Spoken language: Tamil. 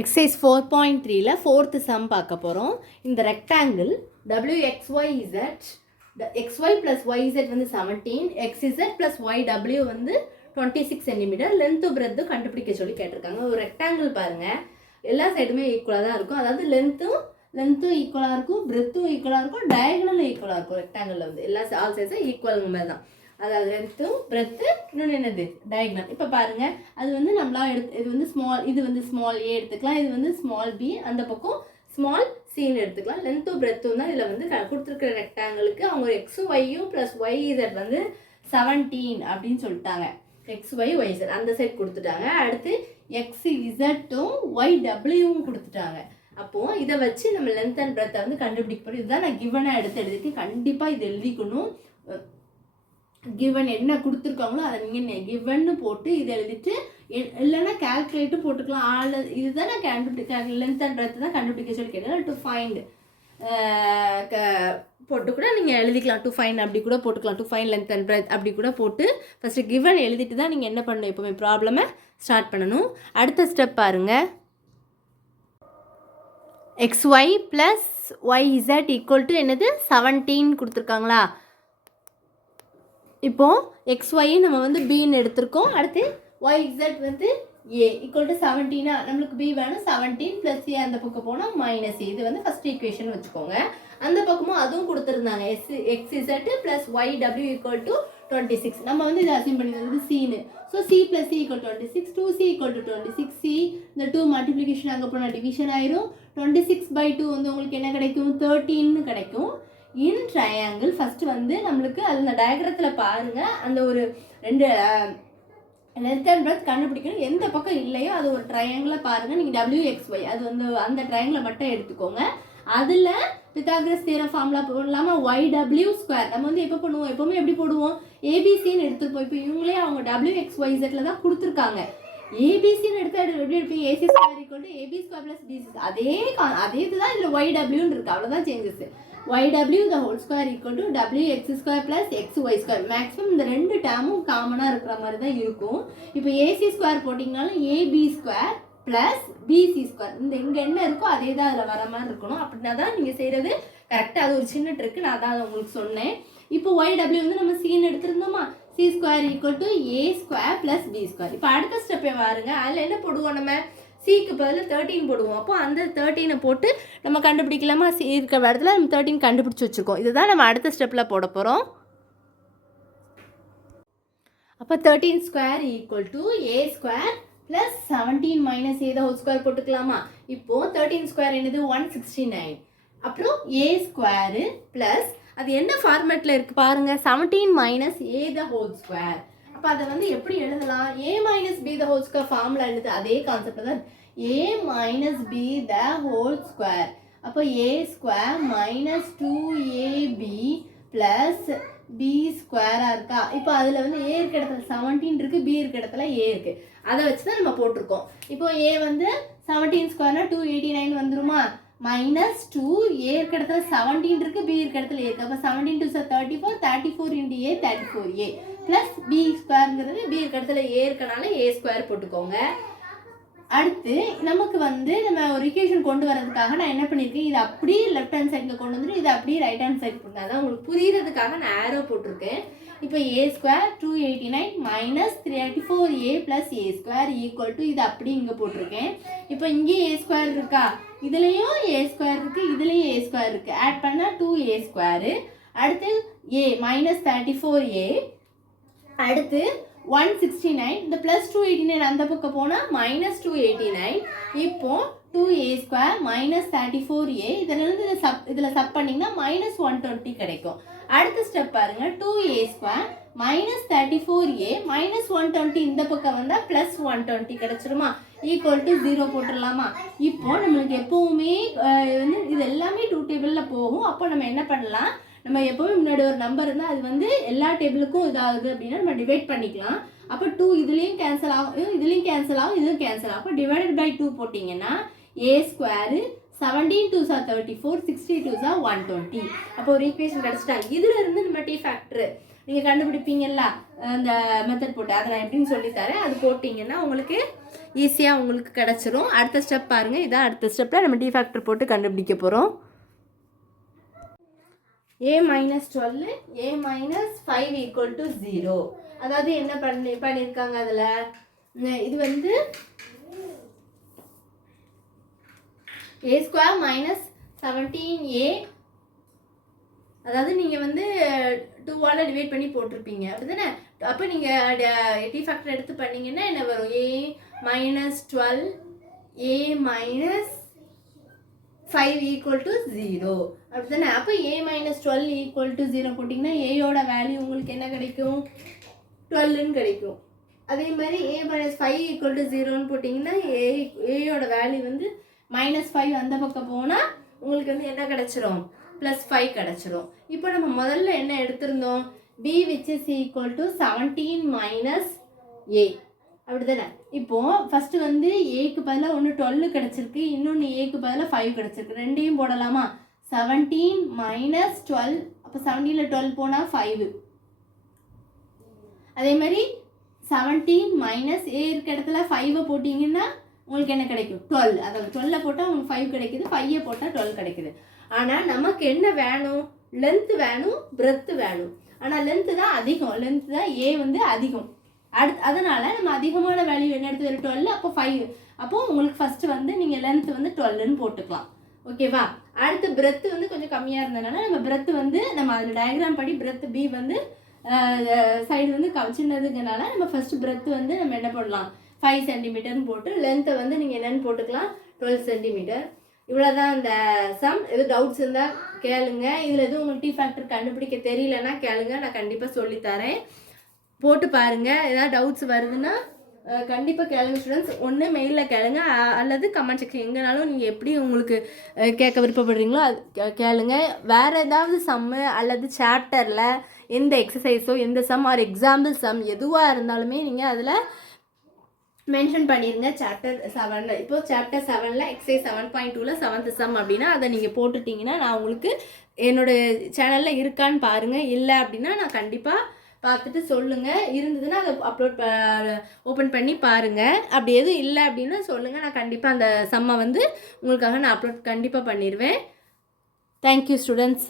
எக்ஸசைஸ் 4.3ல ஃபோர்த் சம் பார்க்க போகிறோம். இந்த rectangle WXYZ XY plus YZ வந்து 17, XZ ப்ளஸ் YW வந்து 26 சென்டிமீட்டர் லென்த்து பிரெத்து கண்டுபிடிக்க சொல்லி கேட்டிருக்காங்க. ஒரு ரெக்டாங்கிள் பாருங்கள், எல்லா சைடுமே ஈக்குவலாக தான் இருக்கும். அதாவது லென்த்தும் ஈக்குவலாக இருக்கும், பிரெத்தும் ஈக்குவலாக இருக்கும், டயகனலும் ஈக்குவலாக இருக்கும். ரெக்டாங்கிளில் வந்து எல்லா ஆல் சைஸும் ஈக்குவல் மாதிரி தான். அதாவது லென்த்தும் பிரெத்து இன்னொன்று என்னது டயக்னல். இப்போ பாருங்கள், அது வந்து நம்மளாம் இது வந்து ஸ்மால் ஏ எடுத்துக்கலாம், இது வந்து ஸ்மால் பி, அந்த பக்கம் ஸ்மால் சின்னு எடுத்துக்கலாம். லென்த்தும் பிரெத்தும் தான் இதில் வந்து கொடுத்துருக்குற ரெக்டாங்கிளுக்கு அவங்க எக்ஸும் ஒய்யும் ப்ளஸ் ஒய்இசட் வந்து 17 அப்படின்னு சொல்லிட்டாங்க. XYYZ அந்த சைட் கொடுத்துட்டாங்க. அடுத்து XZும் YWவும் கொடுத்துட்டாங்க. அப்போது இதை வச்சு நம்ம லென்த் அண்ட் பிரெத்தை வந்து கண்டுபிடிக்க போகிறோம். இதுதான் நான் கிவனாக எடுத்துருக்கேன். கண்டிப்பாக இது எழுதிக்கணும். கிவன் என்ன கொடுத்துருக்காங்களோ அதை நீங்கள் கிவன்னு போட்டு இதை எழுதிட்டு இல்லைன்னா கேல்குலேட்டும் போட்டுக்கலாம். இதுதான் நான் லென்த் அண்ட் பிரெத் தான் கண்டுபிடிக்க சொல்லி கேட்டேன். டு ஃபைண்ட் போட்டு கூட நீங்கள் எழுதிக்கலாம். டு ஃபைண்ட் அப்படி கூட போட்டுக்கலாம். To find length and breadth அப்படி கூட போட்டு ஃபஸ்ட்டு கிவன் எழுதிட்டு தான் நீங்கள் என்ன பண்ணணும், எப்போவுமே ப்ராப்ளமை ஸ்டார்ட் பண்ணணும். அடுத்த ஸ்டெப் பாருங்கள். XY plus YZ equal to என்னது 17 கொடுத்துருக்காங்களா. இப்போது XY நம்ம வந்து பின்னு எடுத்திருக்கோம். அடுத்து YZ வந்து A ஈக்குவல் டு 17. நம்மளுக்கு B வேணும். 17 ப்ளஸ் A அந்த பக்கம் போனால் மைனஸ் A. இது வந்து ஃபஸ்ட் ஈக்குவேஷன் வச்சுக்கோங்க. அந்த பக்கமும் அதுவும் கொடுத்துருந்தாங்க. XZ plus YW equal to 26. நம்ம வந்து இதை அசியூம் பண்ணியிருந்தது சீனு. So C plus C equal 26, 2C equal to 26. C இந்த 2 மல்டிப்ளிகேஷன் அங்கே போனால் டிவிஷன் ஆயிரும். 26/2 வந்து உங்களுக்கு என்ன கிடைக்கும், 13 கிடைக்கும். இன் ட்ரையாங்கிள் ஃபஸ்ட்டு வந்து நம்மளுக்கு அந்த டயக்ராத்தில் பாருங்கள், அந்த ஒரு ரெண்டு லென்த் அண்ட் பிரெத் கண்டுபிடிக்கணும். எந்த பக்கம் இல்லையோ அது ஒரு ட்ரையாங்கிளை பாருங்கள். நீங்கள் WXY அது வந்து அந்த ட்ரையாங்கிளை மட்டும் எடுத்துக்கோங்க. அதில் பித்தாகரஸ் தியரம் ஃபார்முலா போடலாமல் YW². நம்ம வந்து எப்போ பண்ணுவோம், எப்போவுமே எப்படி போடுவோம், ABCன்னு எடுத்துருப்போம். இப்போ இவங்களே அவங்க WXYZ தான் கொடுத்துருக்காங்க. ஏபிசின்னு எடுத்து எப்படி எடுப்பீங்க, AC² equal to AB² plus BC. அதே இதுதான் இதில் YWன்னு இருக்குது, அவ்வளோதான் changes. YW the whole square equal to WX² plus XY². Maximum இந்த ரெண்டு டேமும் காமனாக இருக்கிற மாதிரி தான் இருக்கும். இப்போ AC² போட்டிங்கனாலும் AB² ப்ளஸ் BC². இந்த இங்கே என்ன இருக்கோ அதே தான் அதில் வர மாதிரி இருக்கணும். அப்படின்னா தான் நீங்கள் செய்கிறது கரெக்டாக. அது ஒரு சின்ன ட்ரிக்கு, நான் தான் உங்களுக்கு சொன்னேன். இப்போ YW வந்து நம்ம சீன்னு எடுத்துருந்தோமா, C² equal to A² plus B². இப்போ அடுத்த ஸ்டெப்பை பாருங்க. அதில் என்ன போடுவோம், நம்ம சிக்கு பதில் 13 போடுவோம். அப்போ அந்த 13 போட்டு நம்ம கண்டுபிடிக்கலாமா, சி இருக்கிற இடத்துல நம்ம 13 கண்டுபிடிச்சி வச்சுருக்கோம். இதுதான் நம்ம அடுத்த ஸ்டெப்பில் போட போகிறோம். அப்போ 13² equal to A² plus 17 minus A whole square போட்டுக்கலாமா. இப்போது 13² என்னது 169. அப்புறம் A² ப்ளஸ் அது என்ன ஃபார்மேட்டில் இருக்குது பாருங்கள், 17 மைனஸ் A ஹோல் ஸ்கொயர். அப்போ அதை வந்து எப்படி எழுதலாம், A minus B whole square formula எழுது. அதே கான்செப்ட் தான், A minus B whole square. அப்போ A² minus 2AB plus B² இருக்கா. இப்போ அதில் வந்து A இருக்க இடத்துல 17 இருக்குது, B இருக்க இடத்துல A இருக்குது. அதை வச்சு தான் நம்ம போட்டிருக்கோம். இப்போ A வந்து 17² 289 வந்துருமா, மைனஸ் 2 A இருக்க இடத்துல 17 இருக்குது, B இருக்க இடத்துல A இருக்குது. அப்போ 17 2 34, 34 into A 34A ப்ளஸ் B²ங்கிறது B இருக்க இடத்துல A இருக்கனால A² போட்டுக்கோங்க. அடுத்து நமக்கு வந்து நம்ம ஒரு ஈக்குவேஷன் கொண்டு வரதுக்காக நான் என்ன பண்ணியிருக்கேன், இது அப்படியே லெஃப்ட் ஹேண்ட் சைடில் கொண்டு வந்துட்டு இது அப்படியே ரைட் ஹேண்ட் சைட் போட்டு அதான் உங்களுக்கு புரிகிறதுக்காக நான் ஆரோ போட்டிருக்கேன். இப்போ A² 289 minus 34A plus A² equal to இது அப்படியே இங்கே போட்டிருக்கேன். இப்போ இங்கேயும் A² இருக்கா, இதுலேயும் A² இருக்குது, இதுலேயும் A² இருக்குது. ஆட் பண்ணால் 2A². அடுத்து A மைனஸ் 34A. அடுத்து 169. இந்த ப்ளஸ் 289 அந்த பக்கம் போனால் மைனஸ் 289. இப்போ 2A² மைனஸ் 34A. இதில் சப் பண்ணிங்கன்னா மைனஸ் 120 கிடைக்கும். அடுத்த ஸ்டெப் பாருங்கள், 2A² மைனஸ் 34A மைனஸ் 120 இந்த பக்கம் வந்தால் ப்ளஸ் 120 கிடச்சிருமா, ஈக்குவல் டு 0 போட்டுடலாமா. இப்போ நம்மளுக்கு எப்போவுமே வந்து இது எல்லாமே 2 டேபிளில் போகும். அப்போ நம்ம என்ன பண்ணலாம், நம்ம எப்போவுமே முன்னாடி ஒரு நம்பர் இருந்தால் அது வந்து எல்லா டேபிளுக்கும் இதாகுது அப்படின்னா நம்ம டிவைட் பண்ணிக்கலாம். அப்போ 2 இதுலேயும் கேன்சல் ஆகும், இதுலேயும் கேன்சல் ஆகும், இதுவும் கேன்சல் ஆகும். அப்போ டிவைடட் பை 2 போட்டிங்கன்னா A² 17 2s are 34, 62s are 120. அப்போ ஒரு ஈக்குவேஷன் கிடச்சிட்டா. இதில் இருந்து நம்ம T ஃபேக்டர் நீங்கள் கண்டுபிடிப்பீங்கல்ல அந்த மெத்தட் போட்டு, அதை நான் எப்படின்னு சொல்லித்தரேன். அது போட்டிங்கன்னா உங்களுக்கு ஈஸியாக உங்களுக்கு கிடச்சிரும். அடுத்த ஸ்டெப் பாருங்கள். இதான் அடுத்த ஸ்டெப்பில் நம்ம டி ஃபேக்டர் போட்டு கண்டுபிடிக்க போகிறோம். a minus 12 a minus 5 equal to 0. அதாவது என்ன பண்ணியிருக்காங்க அதில், இது வந்து a square minus 17a, அதாவது நீங்கள் வந்து 2ஆல் டிவைட் பண்ணி போட்டிருப்பீங்க அப்படி தானே. அப்போ நீங்கள் டி ஃபேக்டர் எடுத்து பண்ணிங்கன்னா என்ன வரும், a minus 12 a minus 5 equal to 0 அப்படி தானே. அப்போ a minus 12 equal to 0 போட்டிங்கன்னா ஏயோட வேல்யூ உங்களுக்கு என்ன கிடைக்கும், 12ன்னு கிடைக்கும். அதே மாதிரி a minus 5 equal to 0ன்னு போட்டிங்கன்னா ஏயோட வேல்யூ வந்து -5 அந்த பக்கம் போனால் உங்களுக்கு வந்து என்ன கிடச்சிரும், +5 கிடச்சிரும். இப்போ நம்ம முதல்ல என்ன எடுத்திருந்தோம், b which is equal to 17 minus a அப்படி தானே. இப்போது ஃபஸ்ட்டு வந்து ஏக்கு பதிலாக ஒன்று 12 கிடச்சிருக்கு, இன்னொன்று ஏக்கு பதிலாக 5 கிடச்சிருக்கு. ரெண்டையும் போடலாமா, 17 minus 12, அப்போ 17ல் 12 போனால் 5. அதே மாதிரி 17 minus a இருக்க இடத்துல 5 போட்டிங்கன்னா உங்களுக்கு என்ன கிடைக்கும், 12. அதாவது 12 போட்டால் உங்களுக்கு 5 கிடைக்குது, 5 போட்டால் 12 கிடைக்குது. ஆனால் நமக்கு என்ன வேணும், லென்த்து வேணும், பிரெத்து வேணும். ஆனால் லென்த்து தான் அதிகம், லென்த்து தான் ஏ வந்து அதிகம். அதனால் நம்ம அதிகமான வேல்யூ என்ன எடுத்து வரும், 12. அப்போ 5. அப்போது உங்களுக்கு ஃபஸ்ட்டு வந்து நீங்கள் லென்த்து வந்து 12ன்னு போட்டுக்கலாம். ஓகேவா. அடுத்து பிரெத்து வந்து கொஞ்சம் கம்மியாக இருந்ததுனால நம்ம பிரெத்து வந்து நம்ம அதில் டயக்ராம் படி பிரெத்து பி வந்து சைடு வந்து சின்னதுங்கனால நம்ம ஃபஸ்ட்டு பிரெத்து வந்து நம்ம என்ன பண்ணலாம், 5 சென்டிமீட்டர்னு போட்டு லென்த்தை வந்து நீங்கள் என்னென்னு போட்டுக்கலாம், 12 சென்டிமீட்டர். இவ்வளோதான் இந்த சம். எதுவும் டவுட்ஸ் இருந்தால் கேளுங்க. இதில் எதுவும் உங்களுக்கு டி ஃபேக்டர் கண்டுபிடிக்க தெரியலன்னா கேளுங்க, நான் கண்டிப்பாக சொல்லித்தரேன். போட்டு பாருங்கள். ஏதாவது டவுட்ஸ் வருதுன்னா கண்டிப்பாக கேளுங்க ஸ்டூடெண்ட்ஸ். ஒன்று மெயிலில் கேளுங்க அல்லது கமெண்ட் செக்ஷன், எங்கேனாலும் நீங்கள் எப்படி உங்களுக்கு கேட்க விருப்பப்படுறீங்களோ அது கேளுங்க. வேறு ஏதாவது சம்மு அல்லது சாப்டரில் எந்த எக்ஸசைஸோ எந்த சம் ஆர் எக்ஸாம்பிள் சம் எதுவாக இருந்தாலுமே நீங்கள் அதில் மென்ஷன் பண்ணிடுங்க. சாப்டர் 7 இப்போது சாப்டர் 7ல் எக்ஸசைஸ் 7.2ல் 7th சம் அப்படின்னா அதை நீங்கள் போட்டுட்டிங்கன்னா நான் உங்களுக்கு என்னோடய சேனலில் இருக்கான்னு பாருங்கள். இல்லை அப்படின்னா நான் கண்டிப்பாக பார்த்துட்டு சொல்லுங்கள். இருந்ததுன்னா அதை ஓப்பன் பண்ணி பாருங்கள். அப்படி எதுவும் இல்லை அப்படின்னா சொல்லுங்கள், நான் கண்டிப்பாக அந்த சம்மை வந்து உங்களுக்காக நான் அப்லோட் கண்டிப்பாக பண்ணிடுவேன். Thank you students.